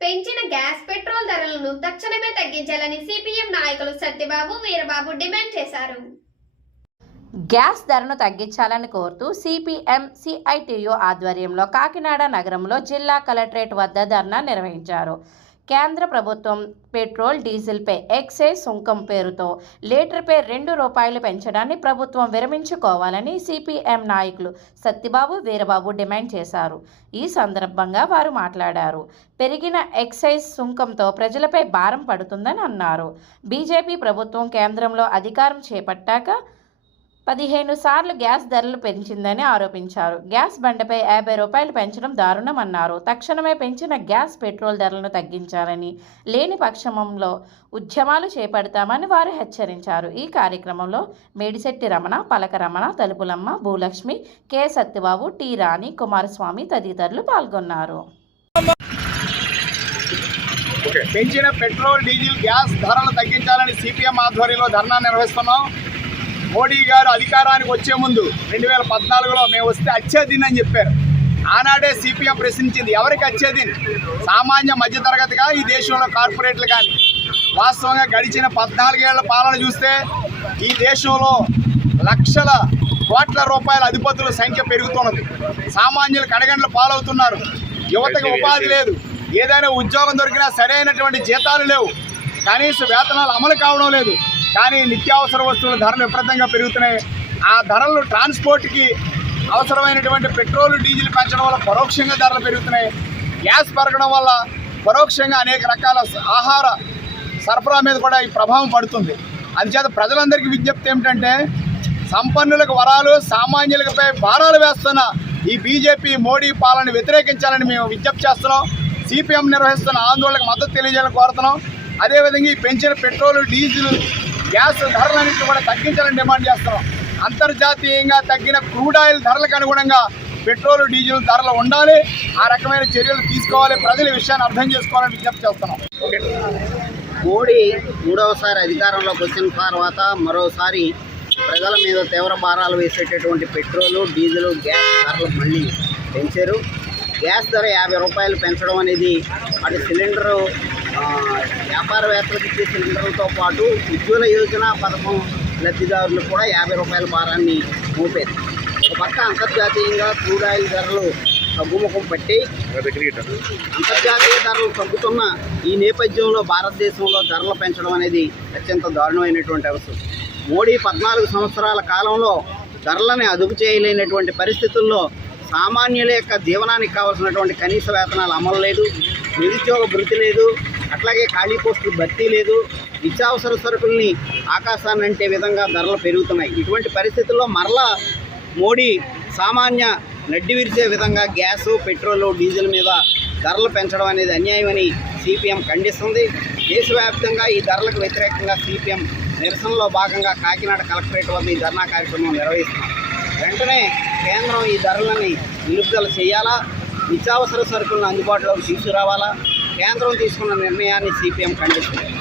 పెంచిన gas petrol ధరలను తక్షణమే తగ్గించాలని సిపిఎం నాయకులు సత్యబాబు వీరబాబు డిమాండ్ చేశారు. గ్యాస్ ధరను తగ్గించాలని కోరుతూ సిపిఎం సిఐటియు ఆధ్వర్యంలో కాకినాడ నగరంలో జిల్లా కలెక్టరేట్ వద్ద ధర్నా నిర్వహించారు. కేంద్ర ప్రభుత్వం పెట్రోల్ డీజిల్పై ఎక్సైజ్ సుంకం పేరుతో లీటర్పై రెండు రూపాయలు పెంచడాన్ని ప్రభుత్వం విరమించుకోవాలని సిపిఎం నాయకులు సత్యబాబు వీరబాబు డిమాండ్ చేశారు. ఈ సందర్భంగా వారు మాట్లాడారు. పెరిగిన ఎక్సైజ్ సుంకంతో ప్రజలపై భారం పడుతుందని అన్నారు. బీజేపీ ప్రభుత్వం కేంద్రంలో అధికారం చేపట్టాక పదిహేను సార్లు గ్యాస్ ధరలు పెంచిందని ఆరోపించారు. గ్యాస్ బండపై యాభై రూపాయలు పెంచడం దారుణమన్నారు. తక్షణమే పెంచిన గ్యాస్ పెట్రోల్ ధరలను తగ్గించాలని లేని పక్షమంలో ఉద్యమాలు చేపడతామని వారు హెచ్చరించారు. ఈ కార్యక్రమంలో మేడిశెట్టి రమణ పలక రమణ తలుపులమ్మ భూలక్ష్మి కె. సత్యబాబు టి. రాణి కుమారస్వామి తదితరులు పాల్గొన్నారు. పెంచిన పెట్రోల్ డీజిల్ గ్యాస్ ధరలు తగ్గించాలని సిపిఎం ఆధ్వర్యంలో ధర్నా నిర్వహిస్తున్నాం. మోడీ గారు అధికారానికి వచ్చే ముందు రెండు వేల పద్నాలుగులో మేము వస్తే అచ్చేదిన్ అని చెప్పారు. ఆనాడే సిపిఎం ప్రశ్నించింది ఎవరికి అచ్చేదిన్? సామాన్య మధ్యతరగతిగా ఈ దేశంలో కార్పొరేట్లు కానీ వాస్తవంగా గడిచిన పద్నాలుగేళ్ళ పాలన చూస్తే ఈ దేశంలో లక్షల కోట్ల రూపాయల అధిపతుల సంఖ్య పెరుగుతున్నది. సామాన్యులు కడగండ్ల పాలవుతున్నారు. యువతకు ఉపాధి లేదు. ఏదైనా ఉద్యోగం దొరికినా సరైనటువంటి జీతాలు లేవు. కనీస వేతనాలు అమలు కావడం లేదు. కానీ నిత్యావసర వస్తువుల ధరలు విపరీతంగా పెరుగుతున్నాయి. ఆ ధరలు ట్రాన్స్పోర్ట్కి అవసరమైనటువంటి పెట్రోల్ డీజిల్ పెంచడం వల్ల పరోక్షంగా ధరలు పెరుగుతున్నాయి. గ్యాస్ పెరగడం వల్ల పరోక్షంగా అనేక రకాల ఆహార సరఫరా మీద కూడా ఈ ప్రభావం పడుతుంది. అందుచేత ప్రజలందరికీ విజ్ఞప్తి ఏమిటంటే సంపన్నులకు వరాలు సామాన్యులపై భారాలు వేస్తున్న ఈ బీజేపీ మోడీ పాలన వ్యతిరేకించాలని మేము విజ్ఞప్తి చేస్తున్నాం. సిపిఎం నిర్వహిస్తున్న ఆందోళనకు మద్దతు తెలియజేయాలని కోరుతున్నాం. అదేవిధంగా ఈ పెంచిన పెట్రోల్ డీజిల్ గ్యాస్ ధరలన్నింటినీ కూడా తగ్గించాలని డిమాండ్ చేస్తున్నాం. అంతర్జాతీయంగా తగ్గిన క్రూడ్ ఆయిల్ ధరలకు అనుగుణంగా పెట్రోల్ డీజిల్ ధరలు ఉండాలి. ఆ రకమైన చర్యలు తీసుకోవాలి. ప్రజల విషయాన్ని అర్థం చేసుకోవాలని విజ్ఞప్తి చేస్తున్నాం. మోడీ మూడవసారి అధికారంలోకి వచ్చిన తర్వాత మరోసారి ప్రజల మీద తీవ్ర భారాలు వేసేటటువంటి పెట్రోలు డీజిల్ గ్యాస్ ధరలు మళ్ళీ పెంచారు. గ్యాస్ ధర యాభై రూపాయలు పెంచడం అనేది అటు సిలిండరు వ్యాపారవేత్తలకు ఇచ్చే సిలిండర్లతో పాటు ఉజ్వల యోజన పథకం లబ్ధిదారులకు కూడా యాభై రూపాయల భారాన్ని మోపేది ఒక పక్క అంతర్జాతీయంగా క్రూడ్ ఆయిల్ ధరలు తగ్గుముఖం పట్టి అంతర్జాతీయ ధరలు తగ్గుతున్న ఈ నేపథ్యంలో భారతదేశంలో ధరలు పెంచడం అనేది అత్యంత దారుణమైనటువంటి అవసరం. మోడీ పద్నాలుగు సంవత్సరాల కాలంలో ధరలని అదుపు చేయలేనటువంటి పరిస్థితుల్లో సామాన్యుల యొక్క జీవనానికి కావాల్సినటువంటి కనీస వేతనాలు అమలు లేదు నిరుద్యోగ భృతి లేదు అట్లాగే ఖాళీ పోస్టులు భర్తీ లేదు. నిత్యావసర సరుకుల్ని ఆకాశాన్ని అంటే విధంగా ధరలు పెరుగుతున్నాయి. ఇటువంటి పరిస్థితుల్లో మరలా మోడీ సామాన్య నడ్డి విరిచే విధంగా గ్యాసు పెట్రోలు డీజిల్ మీద ధరలు పెంచడం అనేది అన్యాయమని సిపిఎం ఖండిస్తుంది. దేశవ్యాప్తంగా ఈ ధరలకు వ్యతిరేకంగా సిపిఎం నిరసనలో భాగంగా కాకినాడ కలెక్టరేట్ వద్ద ఈ ధర్నా కార్యక్రమం నిర్వహిస్తున్నాం. వెంటనే కేంద్రం ఈ ధరలని నిలుపుదల చేయాలా? నిత్యావసర సరుకులను అందుబాటులోకి తీసుకురావాలా? కేంద్రం తీసుకున్న నిర్ణయాన్ని సిపిఎం ఖండిస్తుంది.